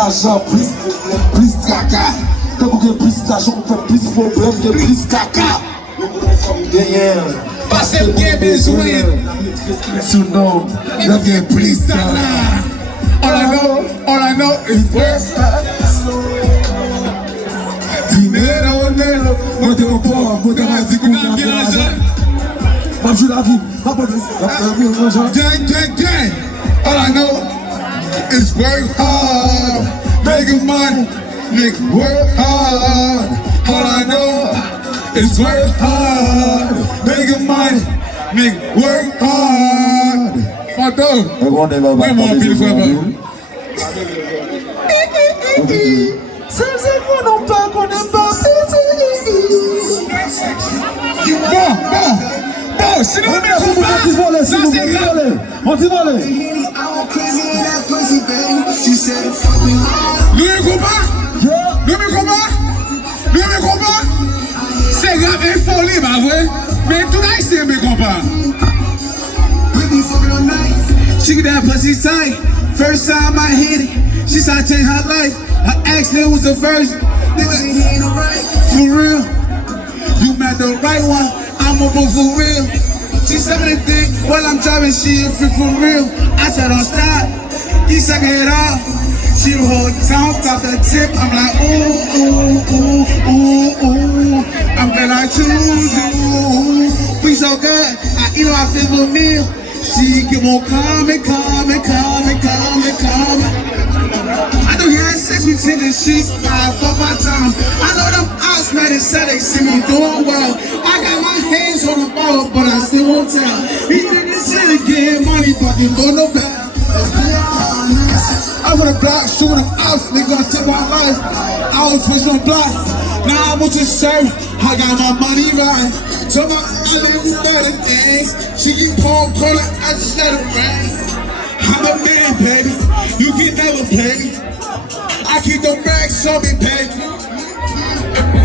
d'argent, plus caca. Quand vous avez plus d'argent, vous faites plus de problèmes, vous avez plus caca. Parce que bien besoin. Son nom, il y a plus d'argent. All I know is what's up. Dinero, montez au port, montez à Dikouna, Mamjou la vie, Gang. All I know is work hard, making money, nigga, work hard. All I know is work hard, making money, nigga, work hard. Fantom, where my beautiful man? C'est non pas qu'on aime pas. Bon, sinon on dit voler. Nous me combat. C'est grave et folie, bah vrai. Mais tout là, c'est me combat. She get that pussy tight. First time I hit it, she started changing her life. Her accident was the first. For real, you met the right one. I'm a boy for real. She said me dick while I'm driving, she a freak for real. I said don't stop, he suck it off. She the whole tongue off the tip. I'm like ooh. I'm glad I choose you. We so good, I eat off this little meal. She keep on coming. I do hear sex between the sheets, 5 times. I know them eyes mad and said they see me doing well. I got my hands on the ball, but I still won't tell. He niggas said he getting money, but he go no back. I wanna block, shoot him out, they gonna take my life. I was push on block, now I'm with your serve. I got my money right. So my live with other things. She keep calling, I just let it rain. I'm a man, baby. You can never pay me. I keep the racks on me, baby.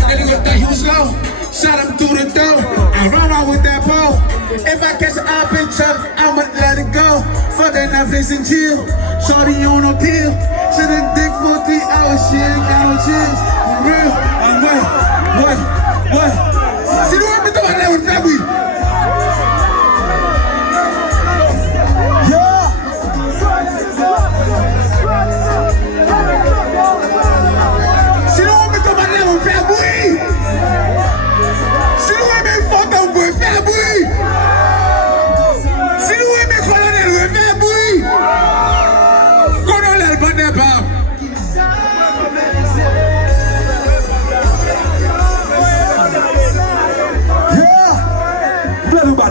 And nigga think he was low. Shot him through the door. I run out with that ball. If I catch an up in trouble, I'ma let it go. Fuck that Netflix and chill. Shorty on a pill. Shit a dick for 3 hours. She ain't got no chills. For real. And what? See the way we doing that with family.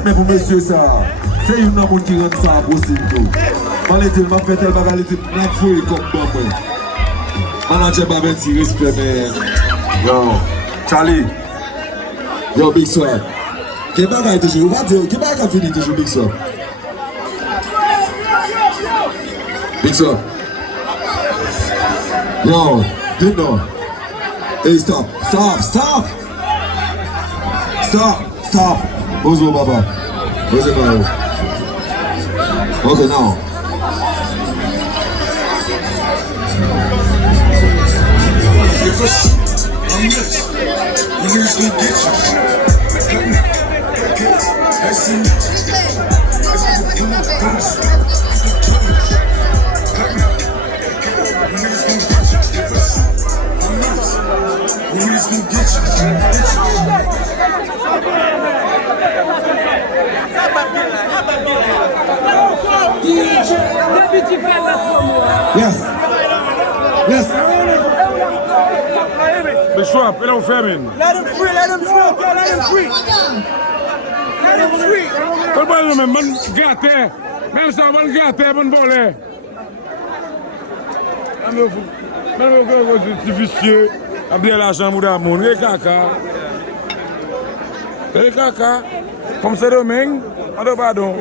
Mais pour monsieur ça, c'est une monde qui rend ça possible tout. Malédil m'a fait tel bagarre, il m'a fouillé comme bon. Manager m'a fait respect mais yo, Charlie. Yo Big Swag. Quel bagarre toujours, on va dire, quel bagarre fini toujours Big Swag. Big Swag. Yo, didn't know. Hey, stop. Who's your Baba? Where's it going? Okay, now. Yes. The swamp, let him famine. Let him free, okay, let him free. What about you, man? Gâté. Même ça, man gâté, man volé. C'est vicieux. Abdel l'argent, mon les caca. Les caca. Comme c'est Domingo, on de pardon.